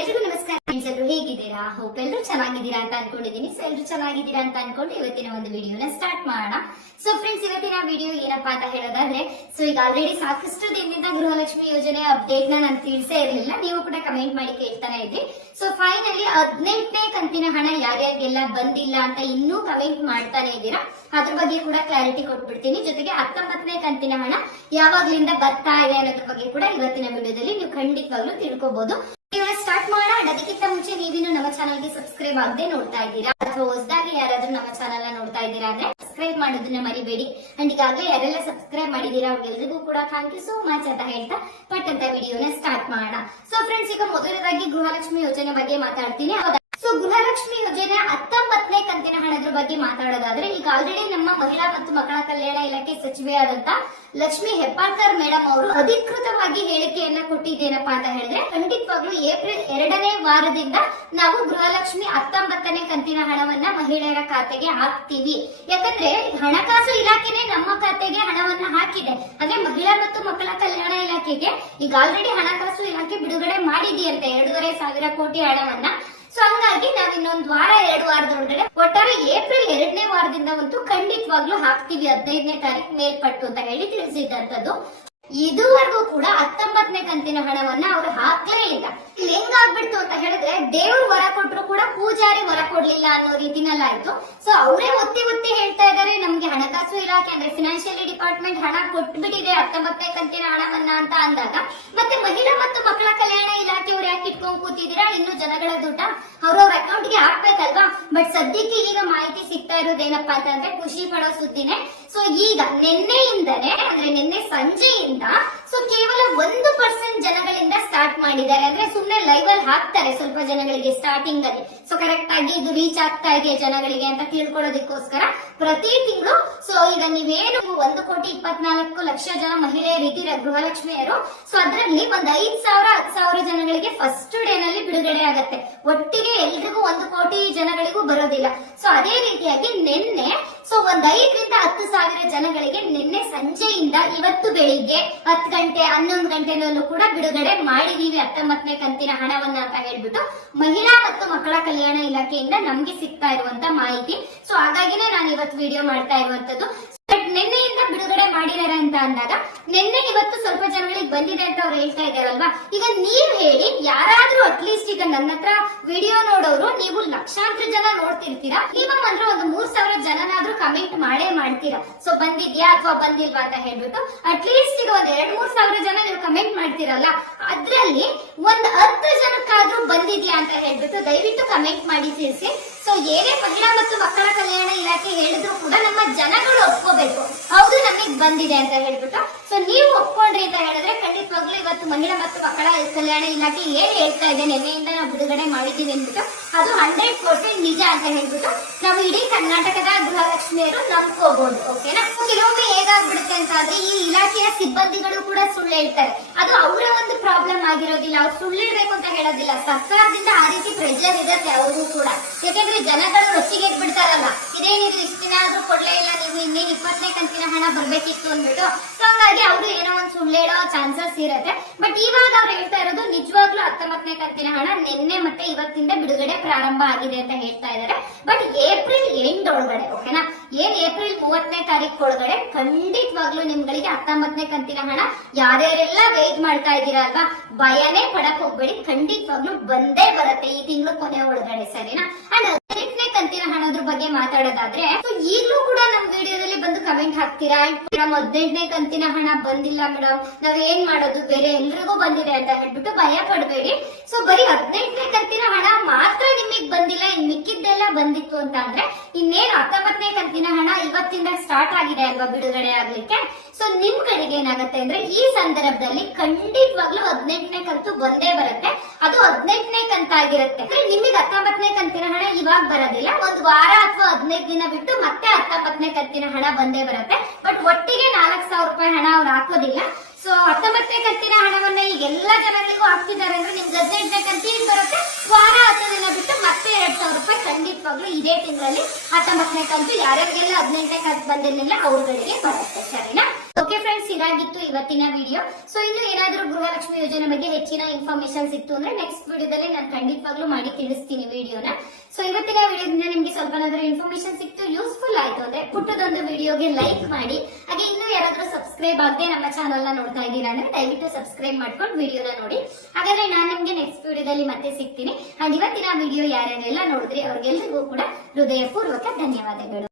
ಎಲ್ರಿಗೂ ನಮಸ್ಕಾರ ಫ್ರೆಂಡ್ಸ್ ಎಲ್ಲರೂ, ಹೇಗಿದ್ದೀರಾ? ಹೋಪ್ ಎಲ್ಲರೂ ಚೆನ್ನಾಗಿದ್ದೀರಾ ಅಂತ ಅನ್ಕೊಂಡಿದ್ದೀನಿ. ಸೊ ಎಲ್ಲರೂ ಚೆನ್ನಾಗಿದ್ದೀರಾ ಅಂತ ಅನ್ಕೊಂಡು ಇವತ್ತಿನ ಒಂದು ವಿಡಿಯೋನ ಸ್ಟಾರ್ಟ್ ಮಾಡೋಣ. ಸೊ ಫ್ರೆಂಡ್ಸ್ ಇವತ್ತಿನ ವಿಡಿಯೋ ಏನಪ್ಪಾ ಅಂತ ಹೇಳೋದಾದ್ರೆ ಸೊ ಈಗ ಆಲ್ರೆಡಿ ಸಾಕಷ್ಟು ದಿನದಿಂದ ಗೃಹಲಕ್ಷ್ಮಿ ಯೋಜನೆ ಅಪ್ಡೇಟ್ನ ನಾನು ತಿಳಿಸೇ ಇರಲಿಲ್ಲ. ನೀವು ಕೂಡ ಕಮೆಂಟ್ ಮಾಡಿ ಕೇಳ್ತಾನೆ ಇದ್ರಿ. ಸೊ ಫೈನಲಿ ಹದಿನೆಂಟನೇ ಕಂತಿನ ಹಣ ಯಾರ್ಯಾರಿಗೆಲ್ಲ ಬಂದಿಲ್ಲ ಅಂತ ಇನ್ನೂ ಕಮೆಂಟ್ ಮಾಡ್ತಾನೆ ಇದ್ದೀರಾ? ಅದ್ರ ಬಗ್ಗೆ ಕೂಡ ಕ್ಲಾರಿಟಿ ಕೊಟ್ಬಿಡ್ತೀನಿ. ಜೊತೆಗೆ ಹತ್ತೊಂಬತ್ತನೇ ಕಂತಿನ ಹಣ ಯಾವಾಗ್ಲಿಂದ ಬರ್ತಾ ಇದೆ ಅನ್ನೋದ್ರ ಬಗ್ಗೆ ಕೂಡ ಇವತ್ತಿನ ವಿಡಿಯೋದಲ್ಲಿ ನೀವು ಖಂಡಿತವಾಗ್ಲೂ ತಿಳ್ಕೊಬಹುದು ಸ್ಟಾರ್ಟ್ ಮಾಡೋಣ ಅದಕ್ಕಿಂತ ಮುಂಚೆ ನೀವಿನ್ನು ನಮ್ಮ ಚಾನಲ್ಗೆ ಸಬ್ಸ್ಕ್ರೈಬ್ ಆಗದೆ ನೋಡ್ತಾ ಇದ್ದೀರಾ? ಅಥವಾ ಹೊಸದಾಗಿ ಯಾರಾದ್ರೂ ನಮ್ಮ ಚಾನಲ್ನ ನೋಡ್ತಾ ಇದ್ದೀರಾ ಅಂದ್ರೆ ಸಬ್ಸ್ಕ್ರೈಬ್ ಮಾಡೋದನ್ನ ಮರಿಬೇಡಿ. ಅಂಡ್ ಈಗಾಗಲೇ ಯಾರೆಲ್ಲ ಸಬ್ಸ್ಕ್ರೈಬ್ ಮಾಡಿದೀರಾ ಅವ್ರಿಗೆಲ್ರಿಗೂ ಕೂಡ ಥ್ಯಾಂಕ್ ಯು ಸೋ ಮಚ್ ಅಂತ ಹೇಳ್ತಾ ಪಟ್ ಅಂತ ವಿಡಿಯೋನ ಸ್ಟಾರ್ಟ್ ಮಾಡೋಣ. ಸೊ ಫ್ರೆಂಡ್ಸ್ ಈಗ ಮೊದಲದಾಗಿ ಗೃಹಲಕ್ಷ್ಮಿ ಯೋಜನೆ ಬಗ್ಗೆ ಮಾತಾಡ್ತೀನಿ. ಸೊ ಗೃಹಲಕ್ಷ್ಮಿ ಯೋಜನೆ ಹತ್ತೊಂಬತ್ತನೇ ಕಂತಿನ ಹಣದ ಬಗ್ಗೆ ಮಾತಾಡೋದಾದ್ರೆ, ಈಗ ಆಲ್ರೆಡಿ ನಮ್ಮ ಮಹಿಳಾ ಮತ್ತು ಮಕ್ಕಳ ಕಲ್ಯಾಣ ಇಲಾಖೆ ಸಚಿವೆಯಾದಂತ ಲಕ್ಷ್ಮಿ ಹೆಬ್ಬಾಳ್ಕರ್ ಮೇಡಮ್ ಅವರು ಅಧಿಕೃತವಾಗಿ ಹೇಳಿಕೆಯನ್ನ ಕೊಟ್ಟಿದ್ದೇನಪ್ಪ ಅಂತ ಹೇಳಿದ್ರೆ, ಖಂಡಿತವಾಗ್ಲೂ ಏಪ್ರಿಲ್ ಎರಡನೇ ವಾರದಿಂದ ನಾವು ಗೃಹಲಕ್ಷ್ಮಿ ಹತ್ತೊಂಬತ್ತನೇ ಕಂತಿನ ಹಣವನ್ನ ಮಹಿಳೆಯರ ಖಾತೆಗೆ ಹಾಕ್ತೀವಿ. ಯಾಕಂದ್ರೆ ಹಣಕಾಸು ಇಲಾಖೆನೆ ನಮ್ಮ ಖಾತೆಗೆ ಹಣವನ್ನ ಹಾಕಿದೆ. ಅಂದ್ರೆ ಮಹಿಳಾ ಮತ್ತು ಮಕ್ಕಳ ಕಲ್ಯಾಣ ಇಲಾಖೆಗೆ ಈಗ ಆಲ್ರೆಡಿ ಹಣಕಾಸು ಇಲಾಖೆ ಬಿಡುಗಡೆ ಮಾಡಿದೆಯಂತೆ. ಎರಡೂವರೆ ಸಾವಿರ ಕೋಟಿ ಹಣವನ್ನ ಸೊ ಹಂಗಾಗಿ ನಾವ್ ಇನ್ನೊಂದ್ ವಾರ, ಎರಡು ವಾರದೊಳಗಡೆ ಒಟ್ಟಾರೆ ಏಪ್ರಿಲ್ ಎರಡನೇ ವಾರದಿಂದ ಅಂತೂ ಖಂಡಿತವಾಗ್ಲೂ ಹಾಕ್ತಿವಿ ಹದಿನೈದನೇ ತಾರೀಕು ಮೇಲ್ಪಟ್ಟು ಅಂತ ಹೇಳಿ ತಿಳಿಸಿದಂತದ್ದು ಇದುವರೆಗೂ ಕೂಡ ಹತ್ತೊಂಬತ್ತನೇ ಕಂತಿನ ಹಣವನ್ನ ಅವ್ರು ಹಾಕ್ಲೇ ಇಲ್ಲ. ಇಲ್ಲಿ ಹೆಂಗಾಗ್ಬಿಡ್ತು ಅಂತ ಹೇಳಿದ್ರೆ ದೇವ್ರು ವರ ಕೊಟ್ರು ಕೂಡ ಪೂಜಾರಿ ವರ ಕೊಡ್ಲಿಲ್ಲ ಅನ್ನೋ ರೀತಿನಲ್ಲಾಯ್ತು ಸೊ ಅವರೇ ಒತ್ತಿ ಒತ್ತಿ ಹೇಳ್ತಾ ಇದಾರೆ, ನಮ್ಗೆ ಹಣಕಾಸು ಇಲಾಖೆ ಅಂದ್ರೆ ಫಿನಾನ್ಷಿಯಲಿ ಡಿಪಾರ್ಟ್ಮೆಂಟ್ ಹಣ ಕೊಟ್ಬಿಟ್ಟಿದೆ ಹತ್ತೊಂಬತ್ತನೇ ಕಂತಿನ ಹಣವನ್ನ ಅಂತ ಅಂದಾಗ. ಮತ್ತೆ ಮಹಿಳಾ ಮತ್ತು ಮಕ್ಕಳ ಕಲ್ಯಾಣ ಇಲಾಖೆ ಇಲಾಖೆಯವ್ರು ಯಾಕೆ ಇಟ್ಕೊಂಡ್ ಕೂತಿದ್ದೀರಾ? ಇನ್ನು ಜನಗಳ ದುಡ್ಡ ಅವ್ರವ್ರ ಅಕೌಂಟ್ಗೆ ಹಾಕ್ಬೇಕಲ್ವಾ? ಬಟ್ ಸದ್ಯಕ್ಕೆ ಈಗ ಮಾಹಿತಿ ಸಿಗ್ತಾ ಇರೋದೇನಪ್ಪಾ ಅಂತಂದ್ರೆ ಖುಷಿ ಪಡೋ ಸುದ್ದಿನೇ. ಸೊ ಈಗ ನಿನ್ನೆಯಿಂದನೇ ಅಂದ್ರೆ ನಿನ್ನೆ ಸಂಜೆಯಿಂದ ಸೊ ಕೇವಲ ಒಂದು ಪರ್ಸೆಂಟ್ ಜನಗಳಿಂದ ಸ್ಟಾರ್ಟ್ ಮಾಡಿದ್ದಾರೆ. ಅಂದ್ರೆ ಸುಮ್ನೆ ಲೈವ್ ಅಲ್ಲಿ ಹಾಕ್ತಾರೆ ಸ್ವಲ್ಪ ಜನಗಳಿಗೆ ಸ್ಟಾರ್ಟಿಂಗ್ ಅಲ್ಲಿ. ಸೊ ಕರೆಕ್ಟ್ ಆಗಿ ಇದು ರೀಚ್ ಆಗ್ತಾ ಇದೆ ಜನಗಳಿಗೆ ಅಂತ ತಿಳ್ಕೊಳ್ಳೋದಕ್ಕೋಸ್ಕರ ಪ್ರತಿ ತಿಂಗಳು ಸೊ ಈಗ ನೀವೇನು ಒಂದು ಕೋಟಿ ಇಪ್ಪತ್ನಾಲ್ಕು ಲಕ್ಷ ಜನ ಮಹಿಳೆಯರಿದ್ದೀರ, ಗೃಹಲಕ್ಷ್ಮಿಯರು ಸೊ ಅದರಲ್ಲಿ ಒಂದ್ ಐದ್ ಸಾವಿರ ಹತ್ತು ಸಾವಿರ ಜನಗಳಿಗೆ ಫಸ್ಟ್ ಡೇ ನಲ್ಲಿ ಬಿಡುಗಡೆ ಆಗತ್ತೆ. ಒಟ್ಟಿಗೆ ಎಲ್ರಿಗೂ ಒಂದು ಕೋಟಿ ಜನಗಳಿಗೂ ಬರೋದಿಲ್ಲ. ಸೊ ಅದೇ ರೀತಿಯಾಗಿ ನಿನ್ನೆ ಒಂದ್ ಐದರಿಂದ ಹತ್ತು ಸಾವಿರ ಜನಗಳಿಗೆ ನಿನ್ನೆ ಸಂಜೆಯಿಂದ ಇವತ್ತು ಬೆಳಿಗ್ಗೆ ಹತ್ತು ಗಂಟೆ, ಹನ್ನೊಂದು ಗಂಟೆನಲ್ಲೂ ಕೂಡ ಬಿಡುಗಡೆ ಮಾಡಿದೀವಿ ಹತ್ತೊಂಬತ್ತನೇ ಕಂತಿನ ಹಣವನ್ನ ಅಂತ ಹೇಳ್ಬಿಟ್ಟು. ಮಹಿಳಾ ಮತ್ತು ಮಕ್ಕಳ ಕಲ್ಯಾಣ ಇಲಾಖೆಯಿಂದ ನಮ್ಗೆ ಸಿಗ್ತಾ ಇರುವಂತ ಮಾಹಿತಿ. ಸೊ ಹಾಗಾಗಿನೇ ನಾನು ಇವತ್ತು ವಿಡಿಯೋ ಮಾಡ್ತಾ ಇರುವಂತದ್ದು. ನಿನ್ನೆಯಿಂದ ಬಿಡುಗಡೆ ಮಾಡಿದ್ದಾರೆ ಅಂತ ಅಂದಾಗ, ನಿನ್ನೆ ಇವತ್ತು ಸ್ವಲ್ಪ ಜನಗಳಿಗೆ ಬಂದಿದೆ ಅಂತ ಅವ್ರು ಹೇಳ್ತಾ ಇದಾರಲ್ವಾ ಈಗ ನೀವ್ ಹೇಳಿ, ಯಾರಾದ್ರೂ ಅಟ್ಲೀಸ್ಟ್ ಈಗ ನನ್ನ ಹತ್ರ ವಿಡಿಯೋ ನೋಡೋರು, ನೀವು ಲಕ್ಷಾಂತರ ಜನ ನೋಡ್ತಿರ್ತೀರಾ? ಮಿನಿಮಮ್ ಅಂದ್ರೆ ಒಂದು ಮೂರ್ ಸಾವಿರ ಕಮೆಂಟ್ ಮಾಡೇ ಮಾಡ್ತೀರಾ? ಸೊ ಬಂದಿದ್ಯಾ ಅಥವಾ ಬಂದಿಲ್ವಾ ಅಂತ ಹೇಳ್ಬಿಟ್ಟು ಅಟ್ಲೀಸ್ಟ್ ಈಗ ಒಂದ್ ಎರಡ್ ಮೂರ್ ಸಾವಿರ ಜನ ನೀವು ಕಮೆಂಟ್ ಮಾಡ್ತೀರಲ್ಲ, ಅದ್ರಲ್ಲಿ ಒಂದ್ ಹತ್ತು ಜನಕ್ಕಾದ್ರೂ ಬಂದಿದ್ಯಾ ಅಂತ ಹೇಳ್ಬಿಟ್ಟು ದಯವಿಟ್ಟು ಕಮೆಂಟ್ ಮಾಡಿ ತಿಳಿಸಿ. ಸೊ ಏನೇ ಮಹಿಳಾ ಮತ್ತು ಮಕ್ಕಳ ಕಲ್ಯಾಣ ಇಲಾಖೆ ಹೇಳಿದ್ರು ಕೂಡ ನಮ್ಮ ಜನಗಳು ಒಪ್ಕೋಬೇಕು. ಹೌದು, ನಮಗೆ ಬಂದಿದೆ ಅಂತ ಹೇಳ್ಬಿಟ್ಟು. ಸೊ ನೀವು ಒಪ್ಕೊಂಡ್ರಿ ಅಂತ ಹೇಳಿದ್ರೆ ಖಂಡಿತವಾಗ್ಲೂ ಇವತ್ತು ಮಹಿಳಾ ಮತ್ತು ಮಕ್ಕಳ ಕಲ್ಯಾಣ ಇಲಾಖೆ ಏನ್ ಹೇಳ್ತಾ ಇದೆ ನೆನೆಯಿಂದ ನಾವು ಬಿಡುಗಡೆ ಮಾಡಿದ್ದೀವಿ ಅಂದ್ಬಿಟ್ಟು ಅದು ಹಂಡ್ರೆಡ್ ಪರ್ಸೆಂಟ್ ನಿಜ ಅಂತ ಹೇಳ್ಬಿಟ್ಟು ನಾವು ಇಡೀ ಕರ್ನಾಟಕದ ಗೃಹಲಕ್ಷ್ಮಿಯರು ನಂಬ್ಕೋಬಹುದು ಓಕೆನಾ ಕೆಲವೊಮ್ಮೆ ಹೇಗಾಗ್ಬಿಡುತ್ತೆ ಅಂತ ಆದ್ರೆ ಈ ಇಲಾಖೆಯ ಸಿಬ್ಬಂದಿಗಳು ಕೂಡ ಸುಳ್ಳು ಹೇಳ್ತಾರೆ. ಅದು ಅವರ ಒಂದು ಪ್ರಾಬ್ಲಮ್ ಆಗಿರೋದಿಲ್ಲ, ಅವ್ರು ಸುಳ್ಳು ಹೇಳ್ಬೇಕು ಅಂತ ಹೇಳೋದಿಲ್ಲ. ಸರ್ಕಾರದಿಂದ ಆ ರೀತಿ ಪ್ರೆಷರ್ ಇರುತ್ತೆ ಅವರು ಕೂಡ. ಯಾಕೆಂದ್ರೆ ಜನಗಳು ರೊಚ್ಚಿಗೆ ಬಿಡ್ತಾರಲ್ಲ ಇದೇನಿದು ಇಷ್ಟಿನ ಆದ್ರೂ ಕೊಡ್ಲೇ ಇಲ್ಲ, ನೀವು ಇನ್ನೇನು ಇಪ್ಪತ್ತನೇ ಕಂತಿನ ಹಣ ಬರ್ಬೇಕಿತ್ತು ಅಂದ್ಬಿಟ್ಟು ಸೊ ಹಂಗಾಗಿ ಅವರು ಏನೋ ಒಂದು ಸುಳ್ಳು ಹೇಳೋ ಚಾನ್ಸಸ್ ಇರುತ್ತೆ. ಬಟ್ ಇವಾಗ ಅವ್ರು ಹೇಳ್ತಾ ಇರೋದು, ನಿಜವಾಗ್ಲೂ ಹತ್ತೊಂಬತ್ತನೇ ಕಂತಿನ ಹಣ ನಿನ್ನೆ ಮತ್ತೆ ಇವತ್ತಿಂದ ಬಿಡುಗಡೆ ಪ್ರಾರಂಭ ಆಗಿದೆ ಅಂತ ಹೇಳ್ತಾ ಇದ್ದಾರೆ. ಬಟ್ ಏಪ್ರಿಲ್ ಎಂಡ್ ಒಳಗಡೆ ಓಕೆನಾ ಏನ್ ಏಪ್ರಿಲ್ ಮೂವತ್ತನೇ ತಾರೀಕು ಒಳಗಡೆ? ಖಂಡಿತವಾಗ್ಲೂ ನಿಮ್ಗಳಿಗೆ ಹತ್ತೊಂಬತ್ತನೇ ಕಂತಿನ ಹಣ ಯಾರ್ಯಾರೆಲ್ಲ ವೇಟ್ ಮಾಡ್ತಾ ಇದ್ದೀರಾ ಅಲ್ವಾ? ಭಯನೇ ಪಡಕ್ ಹೋಗ್ಬೇಡಿ. ಖಂಡಿತವಾಗ್ಲೂ ಬಂದೇ ಬರುತ್ತೆ ಈ ತಿಂಗಳು ಕೊನೆ ಒಳಗಡೆ, ಸರಿನಾ? ಅಂಡ್ ಹದಿನೆಂಟನೇ ಕಂತಿನ ಹಣದ್ರ ಬಗ್ಗೆ ಮಾತಾಡೋದಾದ್ರೆ ಈಗಲೂ ಕೂಡ ನಮ್ ವಿಡಿಯೋದಲ್ಲಿ ಬಂದು ಕಮೆಂಟ್ ಹಾಕ್ತೀರಾ? ಮೇಡಮ್ ಹದಿನೆಂಟನೇ ಕಂತಿನ ಹಣ ಬಂದಿಲ್ಲ ಮೇಡಮ್ ನಾವ್ ಏನ್ ಮಾಡೋದು? ಬೇರೆ ಎಲ್ರಿಗೂ ಬಂದಿದೆ ಅಂತ ಹೇಳ್ಬಿಟ್ಟು ಭಯ ಪಡಬೇಡಿ. ಸೊ ಬರೀ ಹದಿನೆಂಟನೇ ಕಂತಿನ ಹಣ ಮಾತ್ರ ನಿಮಗ್ ಬಂದಿಲ್ಲ, ಇನ್ ಮಿಕ್ಕಿದ್ದೆಲ್ಲ ಬಂದಿತ್ತು ಅಂತ ಅಂದ್ರೆ, ಇನ್ನೇನ್ ಹತ್ತೊಂಬತ್ತನೇ ಕಂತಿನ ಹಣ ಇವತ್ತಿಂದ ಸ್ಟಾರ್ಟ್ ಆಗಿದೆ ಅಲ್ವಾ ಬಿಡುಗಡೆ ಆಗ್ಲಿಕ್ಕೆ? ಸೊ ನಿಮ್ ಕಡೆಗೆ ಏನಾಗುತ್ತೆ ಅಂದ್ರೆ ಈ ಸಂದರ್ಭದಲ್ಲಿ ಖಂಡಿತವಾಗ್ಲೂ ಹದಿನೆಂಟನೇ ಕಂತು ಬಂದೇ ಬರುತ್ತೆ. ಅದು ಹದಿನೆಂಟನೇ ಕಂತಾಗಿರುತ್ತೆ ನಿಮಗೆ ಹತ್ತೊಂಬತ್ತನೇ ಕಂತಿನ ಹಣ ಇವಾಗ ಬರೋದಿಲ್ಲ. ಒಂದ್ ವಾರ ಅಥವಾ ಹದಿನೈದು ದಿನ ಬಿಟ್ಟು ಮತ್ತೆ ಹತ್ತೊಂಬತ್ತನೇ ಕಂತಿನ ಹಣ ಬಂದೇ ಬರುತ್ತೆ. ಬಟ್ ಒಟ್ಟಿಗೆ ನಾಲ್ಕು ಸಾವಿರ ರೂಪಾಯಿ ಹಣ ಅವ್ರು ಹಾಕೋದಿಲ್ಲ. ಸೊ ಹತ್ತೊಂಬತ್ತನೇ ಕಂತಿನ ಹಣವನ್ನ ಈಗ ಎಲ್ಲ ಜನಗಳಿಗೂ ಹಾಕ್ತಿದ್ದಾರೆ ಅಂದ್ರೆ ನಿಮ್ಗೆ ಹದಿನೆಂಟನೇ ಕಂತಿನ ಬರುತ್ತೆ. ವಾರ ಹತ್ತು ದಿನ ಬಿಟ್ಟು ಮತ್ತೆ ಎರಡ್ ಸಾವಿರ ರೂಪಾಯಿ ಖಂಡಿತವಾಗ್ಲೂ ಇದೇ ತಿಂಗಳಲ್ಲಿ ಹತ್ತೊಂಬತ್ತನೇ ಕಂತು ಯಾರ್ಯಾರಿಗೆಲ್ಲ ಹದಿನೆಂಟನೇ ಕಂತು ಬಂದಿರಲಿಲ್ಲ ಅವ್ರಗಳಿಗೆ ಬರುತ್ತೆ, ಸರಿನಾ? ಓಕೆ ಫ್ರೆಂಡ್ಸ್ ಇದಾಗಿತ್ತು ಇವತ್ತಿನ ವಿಡಿಯೋ ಸೊ ಇನ್ನು ಏನಾದರೂ ಗೃಹಲಕ್ಷ್ಮಿ ಯೋಜನೆ ಬಗ್ಗೆ ಹೆಚ್ಚಿನ ಇನ್ಫಾರ್ಮೇಶನ್ ಸಿಕ್ತು ಅಂದ್ರೆ ನೆಕ್ಸ್ಟ್ ವಿಡಿಯೋದಲ್ಲಿ ನಾನು ಖಂಡಿತವಾಗ್ಲೂ ಮಾಡಿ ತಿಳಿಸ್ತೀನಿ ವಿಡಿಯೋನ ಸೊ ಇವತ್ತಿನ ವಿಡಿಯೋದಿಂದ ನಿಮ್ಗೆ ಸ್ವಲ್ಪ ಇನ್ಫಾರ್ಮೇಶನ್ ಸಿಕ್ತು ಯೂಸ್ಫುಲ್ ಆಯ್ತು ಅಂದ್ರೆ ಪುಟ್ಟದೊಂದು ವಿಡಿಯೋಗೆ ಲೈಕ್ ಮಾಡಿ. ಹಾಗೆ ಇನ್ನೂ ಯಾರಾದ್ರೂ ಸಬ್ಸ್ಕ್ರೈಬ್ ಆಗದೆ ನಮ್ಮ ಚಾನಲ್ನ ನೋಡ್ತಾ ಇದ್ದೀರಾ ಅಂದ್ರೆ ದಯವಿಟ್ಟು ಸಬ್ಸ್ಕ್ರೈಬ್ ಮಾಡ್ಕೊಂಡು ವಿಡಿಯೋನ ನೋಡಿ. ಹಾಗಾದ್ರೆ ನಾನು ನಿಮ್ಗೆ ನೆಕ್ಸ್ಟ್ ವಿಡಿಯೋದಲ್ಲಿ ಮತ್ತೆ ಸಿಗ್ತೀನಿ. ಅಂಡ್ ಇವತ್ತಿನ ವಿಡಿಯೋ ಯಾರ್ಯಾರೆಲ್ಲ ನೋಡಿದ್ರಿ ಅವ್ರಿಗೆಲ್ಲರಿಗೂ ಕೂಡ ಹೃದಯಪೂರ್ವಕ ಧನ್ಯವಾದಗಳು.